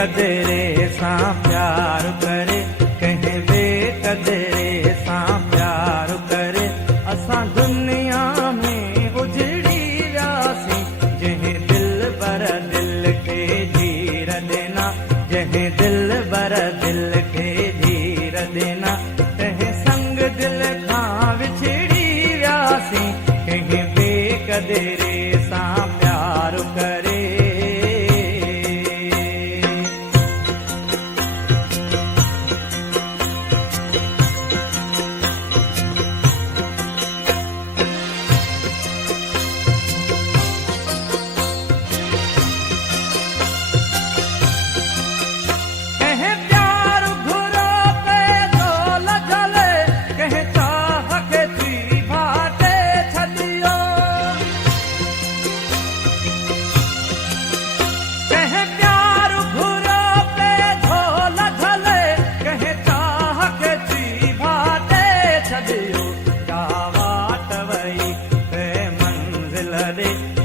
बेकदरे सां प्यार करे, कंहिं बेकदरे सां प्यार करे। असां दुनिया में उजड़ी वियासीं, जंहिं दिल बर दिल खे धीर ॾिना, जंहिं दिल बर दिल खे धीर ॾिना। तंहिं संग दिल खां विछड़ी वियासीं, कंहिं बेकदरे सां प्यार करे।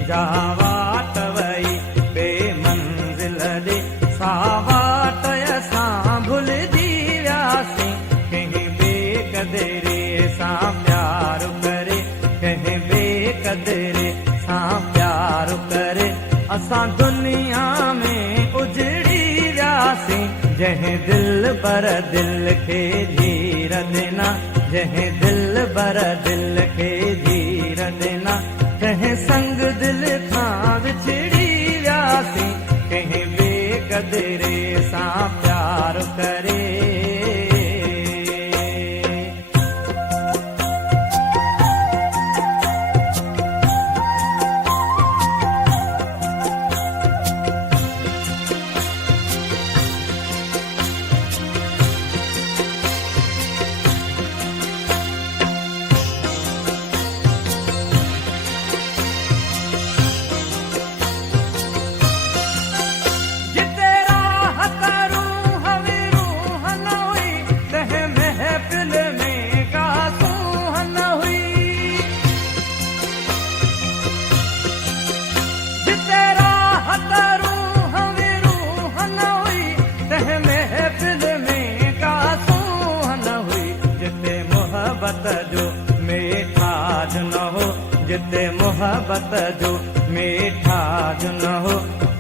जावाट वई बेमंज़िल ॾे, सावाट असां भुलिजी वियासीं, कंहिं बेकदरे सां प्यार करे, कंहिं बेकदरे सां प्यार करे। असां दुनिया में उजड़ी वियासीं, जंहिं दिल बर दिल खे धीर ॾिना, जंहिं दिल बर दिल खे धीर ॾिना। कंहिं संग दिल खां विछड़ी वियासीं, कंहिं बेकदरे सां प्यार करे। जो मीठा जो न हो, जिते मोहब्बत जो मीठा जो न हो,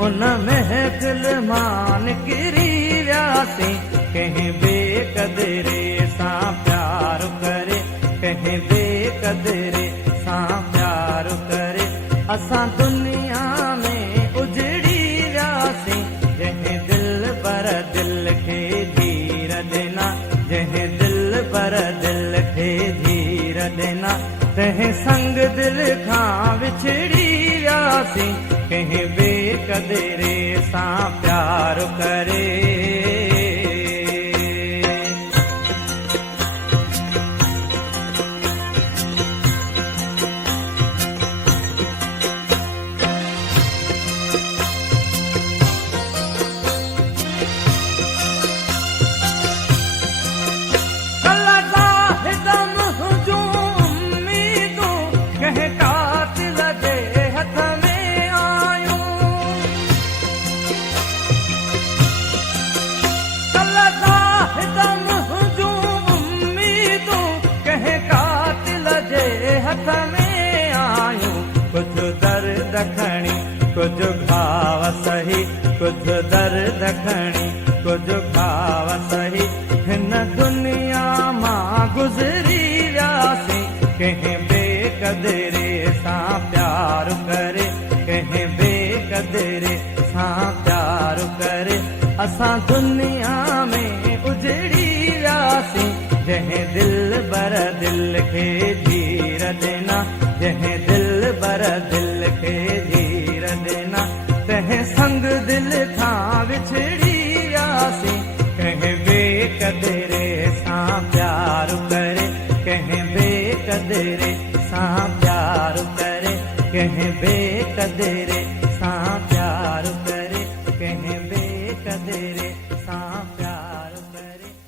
उन महफिल मां निकिरी वियासीं, कंहिं बेकदरे सां प्यार करे, कंहिं बेकदरे सां प्यार करे। असां दुनिया में उजड़ी वियासीं, जंहिं दिल बर दिल खे धीर ॾिना, जंहिं दिल बर दिल खे धीर ॾिना। तंहिं संग दिल खां विछड़ी वियासीं, कंहिं बेकदरे सां प्यार करे। कुछ दर्द खणी कुछ घाव सही, कुछ दर्द खणी कुछ घाव सही। हिन दुनिया मां गुज़री वियासीं, कंहिं बेकदरे सां प्यार करे, कंहिं बेकदरे सां प्यार करे। असां दुनिया में उजड़ी वियासीं, जंहिं दिल बर दिल खे धीर ॾिना, जंहिं दिल बर दिल खे धीर ॾिना। तंहिं संग दिल खां विछड़ी वियासीं, कंहिं बेकदरे सां प्यार करे, कंहिं बेकदरे सां प्यार करे, कंहिं बेकदरे सां प्यार करे, कंहिं बेकदरे